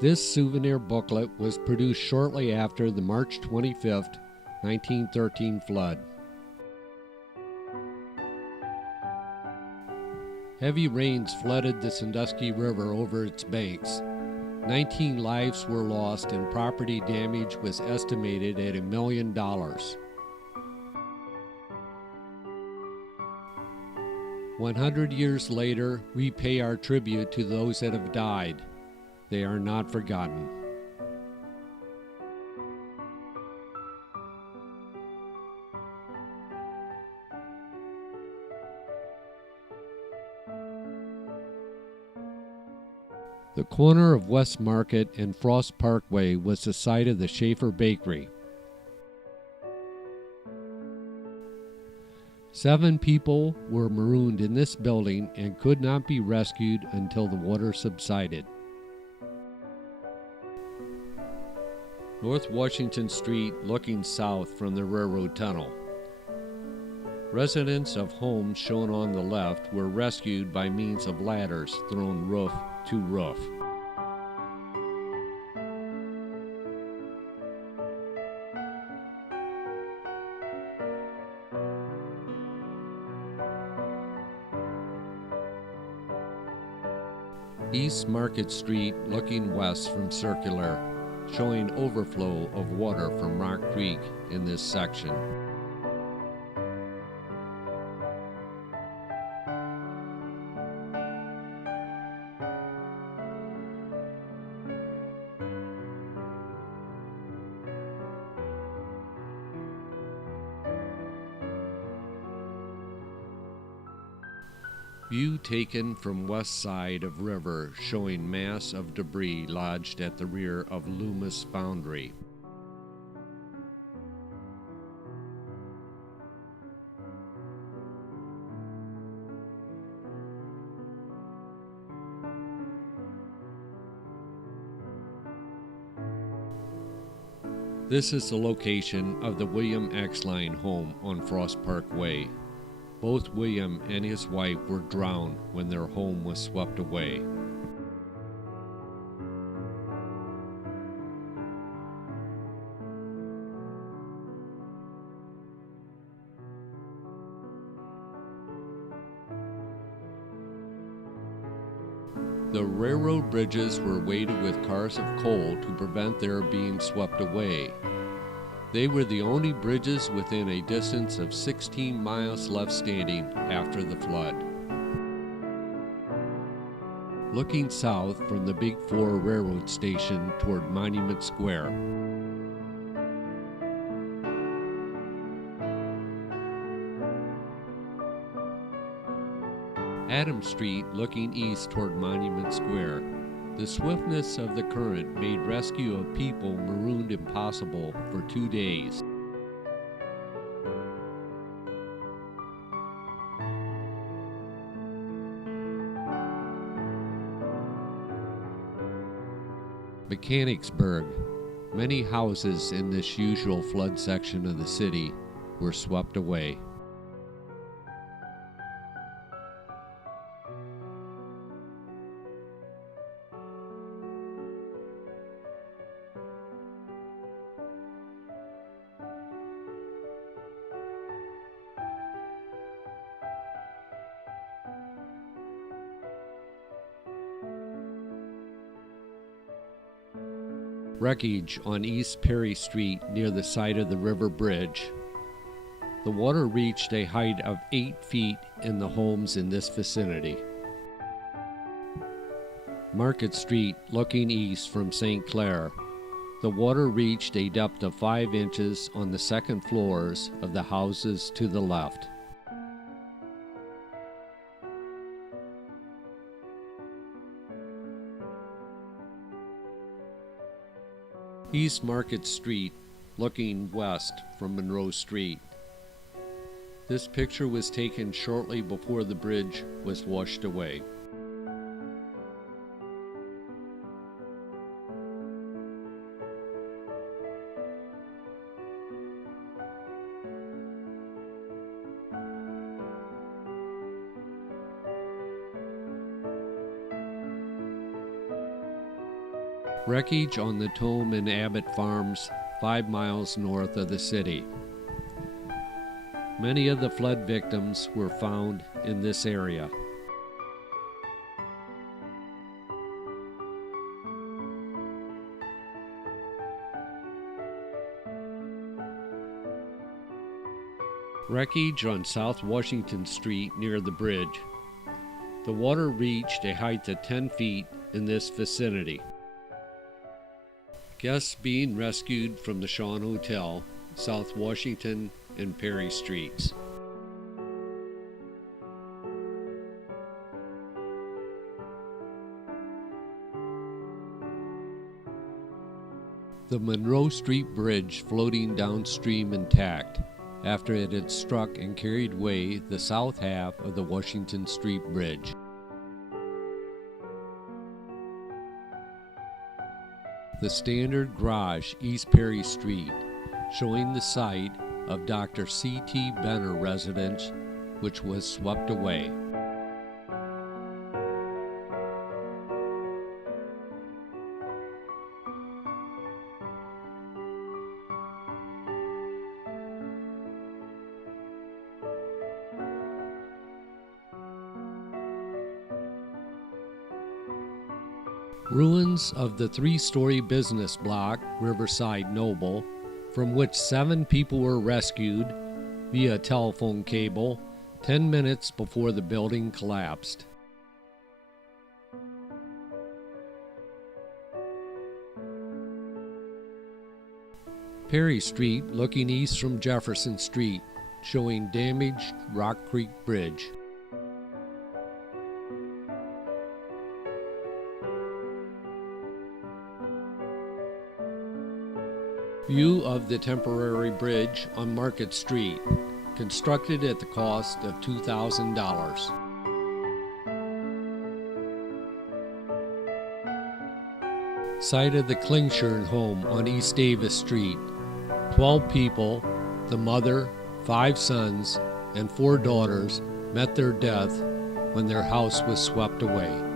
This souvenir booklet was produced shortly after the March 25, 1913 flood. Heavy rains flooded the Sandusky River over its banks. 19 lives were lost and property damage was estimated at $1 million. 100 years later, we pay our tribute to those that have died. They are not forgotten. The corner of West Market and Frost Parkway was the site of the Schaefer Bakery. 7 people were marooned in this building and could not be rescued until the water subsided. North Washington Street looking south from the railroad tunnel. Residents of homes shown on the left were rescued by means of ladders thrown roof to roof. East Market Street looking west from Circular, showing overflow of water from Rock Creek in this section. View taken from west side of river showing mass of debris lodged at the rear of Loomis Foundry. This is the location of the William X. Line home on Frost Park Way. Both William and his wife were drowned when their home was swept away. The railroad bridges were weighted with cars of coal to prevent their being swept away. They were the only bridges within a distance of 16 miles left standing after the flood. Looking south from the Big 4 railroad station toward Monument Square. Adams Street looking east toward Monument Square. The swiftness of the current made rescue of people marooned impossible for 2 days. Mechanicsburg. Many houses in this usual flood section of the city were swept away. Wreckage on East Perry Street near the site of the river bridge. The water reached a height of 8 feet in the homes in this vicinity. Market Street looking east from St. Clair. The water reached a depth of 5 inches on the second floors of the houses to the left. East Market Street, looking west from Monroe Street. This picture was taken shortly before the bridge was washed away. Wreckage on the Tome and Abbott farms 5 miles north of the city. Many of the flood victims were found in this area. Wreckage on South Washington Street near the bridge. The water reached a height of 10 feet in this vicinity. Guests being rescued from the Shawn Hotel, South Washington and Perry Streets. The Monroe Street Bridge floating downstream intact after it had struck and carried away the south half of the Washington Street Bridge. The Standard Garage, East Perry Street, showing the site of Dr. C.T. Benner residence, which was swept away. Ruins of the 3-story business block, Riverside Noble, from which 7 people were rescued via telephone cable 10 minutes before the building collapsed. Perry Street, looking east from Jefferson Street, showing damaged Rock Creek Bridge. View of the temporary bridge on Market Street, constructed at the cost of $2,000. Site of the Klingshirn home on East Davis Street. 12 people, the mother, 5 sons, and 4 daughters met their death when their house was swept away.